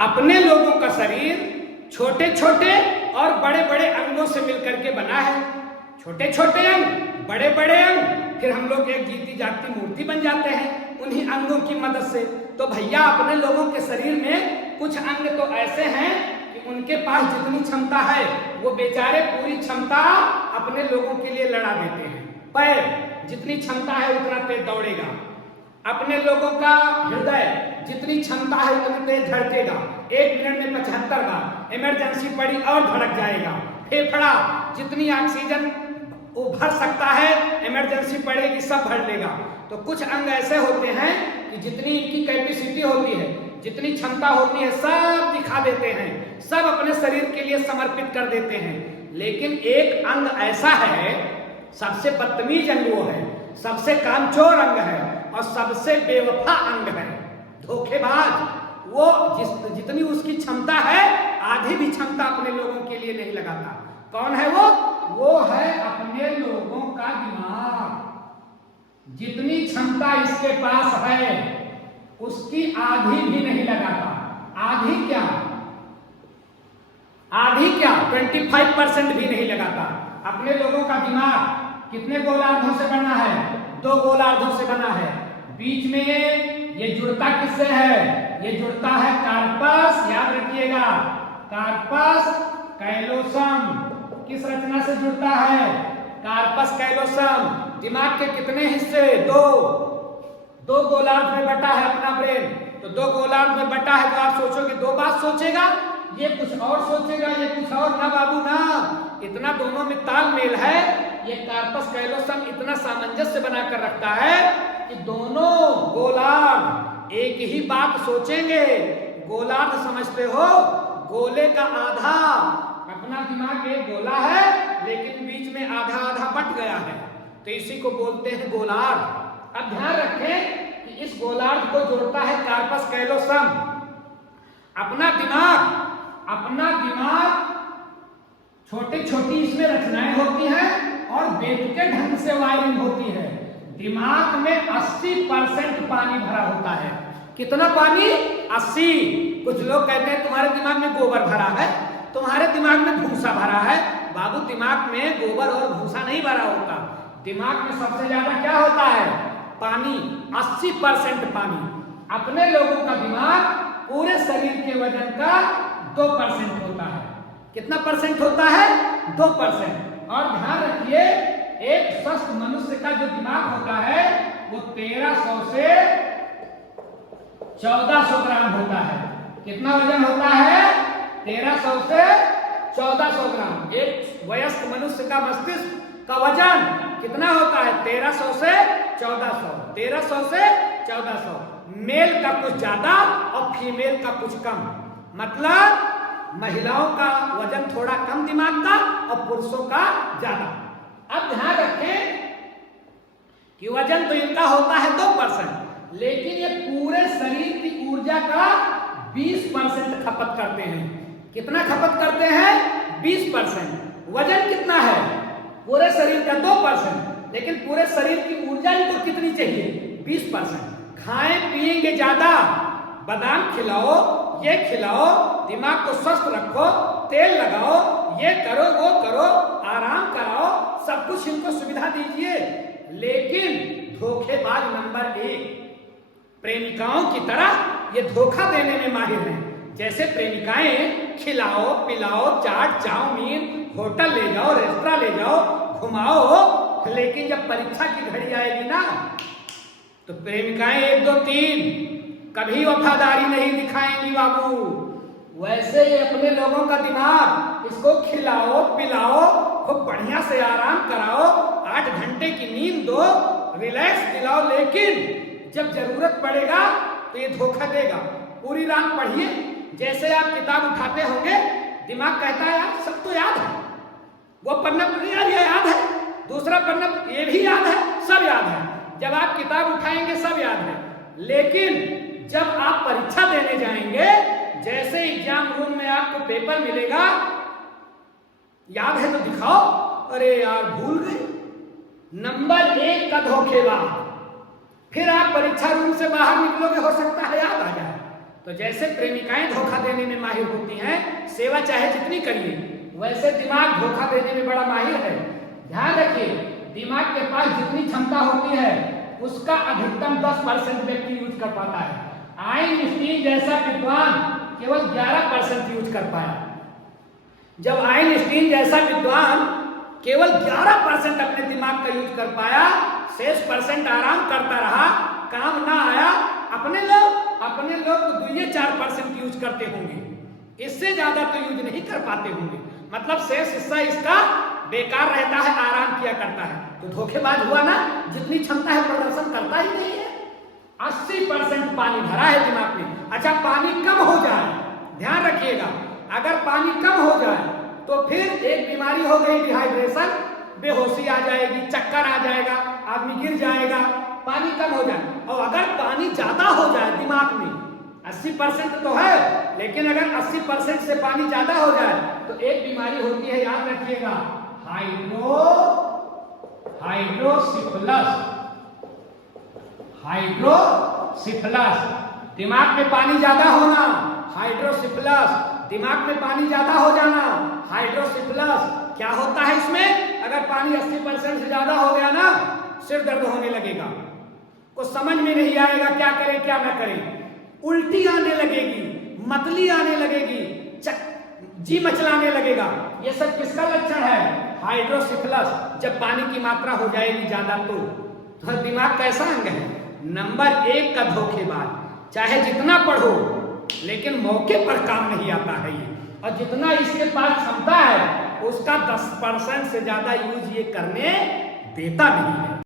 अपने लोगों का शरीर छोटे छोटे और बड़े बड़े अंगों से मिलकर के बना है। छोटे छोटे अंग, बड़े बड़े अंग, फिर हम लोग एक जीती जागती मूर्ति बन जाते हैं उन्हीं अंगों की मदद से। तो भैया अपने लोगों के शरीर में कुछ अंग तो ऐसे हैं कि उनके पास जितनी क्षमता है वो बेचारे पूरी क्षमता अपने लोगों के लिए लड़ा देते हैं। पैर, जितनी क्षमता है उतना तेज दौड़ेगा। अपने लोगों का हृदय, जितनी क्षमता है उतनी तेज धड़केगा। 1 मिनट में 75 बार, इमरजेंसी पड़ी और धड़क जाएगा। फेफड़ा, जितनी ऑक्सीजन वो भर सकता है, इमरजेंसी पड़ेगी सब भर लेगा। तो कुछ अंग ऐसे होते हैं कि जितनी इनकी कैपेसिटी होती है, जितनी क्षमता होती है, सब दिखा देते हैं, सब अपने शरीर के लिए समर्पित कर देते हैं। लेकिन एक अंग ऐसा है, सबसे बदतमीज अंग वो है, सबसे कामचोर अंग है और सबसे बेवफा अंग है, धोखेबाज। वो जितनी उसकी क्षमता है, आधी भी क्षमता अपने लोगों के लिए नहीं लगाता। कौन है वो? वो है अपने लोगों का दिमाग। जितनी क्षमता इसके पास है उसकी आधी भी नहीं लगाता। आधी क्या, आधी क्या, 25% भी नहीं लगाता। अपने लोगों का दिमाग कितने गोलार्धों से बना है? 2 गोलार्धों से बना है। बीच में ये जुड़ता किससे है? ये जुड़ता है कार्पस, याद रखिएगा, कार्पस कैलोसम। किस रचना से जुड़ता है? Corpus callosum. दिमाग के कितने हिस्से? 2 गोलार्ध में बटा है अपना ब्रेन। तो 2 गोलार्ध में बटा है तो आप सोचोगे 2 बात सोचेगा, ये कुछ और सोचेगा, ये कुछ और। ना बाबू ना, इतना दोनों में तालमेल है। ये कार्पस कैलोसम इतना सामंजस्य बनाकर रखता है कि दोनों गोलार्ध एक ही बात सोचेंगे। गोलार्ध समझते हो? गोले का आधा। अपना दिमाग एक गोला है लेकिन बीच में आधा आधा बट गया है, तो इसी को बोलते हैं गोलार्ध। अब ध्यान रखें कि इस गोलार्ध को जोड़ता है कार्पस कैलोसम। अपना दिमाग छोटी छोटी इसमें रचनाएं होती हैं और बेतुके ढंग से वायरिंग होती है। दिमाग में 80% पानी भरा होता है। कितना पानी? 80। कुछ लोग कहते हैं तुम्हारे दिमाग में गोबर भरा है, तुम्हारे दिमाग में भूसा भरा है। बाबू, दिमाग में गोबर और भूसा नहीं भरा होता। दिमाग में सबसे ज्यादा क्या होता है? पानी। 80% पानी। अपने लोगों का दिमाग पूरे शरीर के वजन का 2% होता है। कितना परसेंट होता है? 2%। और ध्यान रखिए, एक स्वस्थ मनुष्य का जो दिमाग होता है वो 1300 से 1400 ग्राम होता है। कितना वजन होता है? 1300 से 1400 ग्राम। एक वयस्क मनुष्य का मस्तिष्क का वजन कितना होता है? 1300 से 1400। 1300 से 1400। मेल का कुछ ज्यादा और फीमेल का कुछ कम। मतलब महिलाओं का वजन थोड़ा कम दिमाग का और पुरुषों का ज्यादा। अब ध्यान रखें कि वजन तो इनका होता है 2%, लेकिन ये पूरे शरीर की ऊर्जा का 20% खपत करते हैं। कितना खपत करते हैं? 20%। वजन कितना है? पूरे शरीर का 2%, लेकिन पूरे शरीर की ऊर्जा इनको कितनी चाहिए? 20%। खाएं पिएंगे ज्यादा, बादाम खिलाओ, ये खिलाओ, दिमाग को स्वस्थ रखो, तेल लगाओ, ये करो वो करो, आराम कराओ, सब कुछ इनको सुविधा दीजिए। लेकिन धोखेबाज नंबर 1 प्रेमिकाओं की तरह ये धोखा देने में माहिर हैं। जैसे प्रेमिकाएं खिलाओ पिलाओ, चाट चाउमीन, होटल ले जाओ, रेस्टोरेंट ले जाओ, घुमाओ, लेकिन जब परीक्षा की घड़ी आएगी ना तो प्रेमिकाएं 1 2 3 कभी वफादारी नहीं दिखाएंगी बाबू। वैसे ही अपने लोगों का दिमाग, इसको खिलाओ पिलाओ, खूब बढ़िया से आराम कराओ, 8 घंटे की नींद दो, रिलैक्स दिलाओ, लेकिन जब जरूरत पड़ेगा तो ये धोखा देगा। पूरी रात पढ़िए, जैसे आप किताब उठाते होंगे दिमाग कहता है यार सब तो याद है, वो पन्ना यार ये याद है, दूसरा पन्ना ये भी याद है, सब याद है। जब आप किताब उठाएंगे सब याद है, लेकिन जब आप परीक्षा देने जाएंगे, जैसे एग्जाम रूम में आपको पेपर मिलेगा, याद है तो दिखाओ, अरे यार भूल गए। नंबर 1 का धोखेबाज। फिर आप परीक्षा रूम से बाहर निकलोगे, हो सकता है याद आ जाए, तो जैसे प्रेमिकाएं धोखा देने में माहिर होती हैं, सेवा चाहे जितनी करिए, वैसे दिमाग धोखा देने में बड़ा माहिर है। ध्यान रखिए, दिमाग के पास जितनी क्षमता होती है उसका अधिकतम 10% व्यक्ति यूज कर पाता है। आइंस्टीन जैसा विद्वान केवल 11% यूज कर पाया। जब आइंस्टीन जैसा विद्वान केवल 11% अपने दिमाग का यूज कर पाया, शेष परसेंट आराम करता रहा, काम ना आया। अपने लोग तो 2-4% यूज करते होंगे, इससे ज्यादा तो यूज नहीं कर पाते होंगे। मतलब शेष हिस्सा इसका बेकार रहता है, आराम किया करता है। तो धोखेबाज हुआ ना, जितनी क्षमता है प्रदर्शन करता ही नहीं है। 80% पानी भरा है दिमाग में। अच्छा, पानी कम हो जाए, ध्यान रखिएगा, अगर पानी कम हो जाए तो फिर एक बीमारी हो गई डिहाइड्रेशन, बेहोशी आ जाएगी, चक्कर आ जाएगा, आदमी गिर जाएगा। पानी कम हो जाए, और अगर पानी ज्यादा हो जाए दिमाग में, 80% तो है, लेकिन अगर 80% से पानी ज्यादा हो जाए तो एक बीमारी होती है, याद रखिएगा, हाइड्रोसिफलस। दिमाग में पानी ज्यादा होना, हाइड्रोसिफलस। दिमाग में पानी ज्यादा हो जाना, हाइड्रोसिफलस। क्या होता है इसमें? अगर पानी 80% से ज्यादा हो गया ना, सिर दर्द होने लगेगा, कुछ समझ में नहीं आएगा क्या करें क्या ना करें, उल्टी आने लगेगी, मतली आने लगेगी, जी मचलाने लगेगा। ये सब किसका लक्षण है? हाइड्रोसिफलस। जब पानी की मात्रा हो जाएगी ज्यादा तो दिमाग कैसा अंग है? नंबर 1 का धोखेबाज। चाहे जितना पढ़ो लेकिन मौके पर काम नहीं आता है ये, और जितना इसके पास क्षमता है उसका 10% से ज्यादा यूज ये करने देता नहीं है।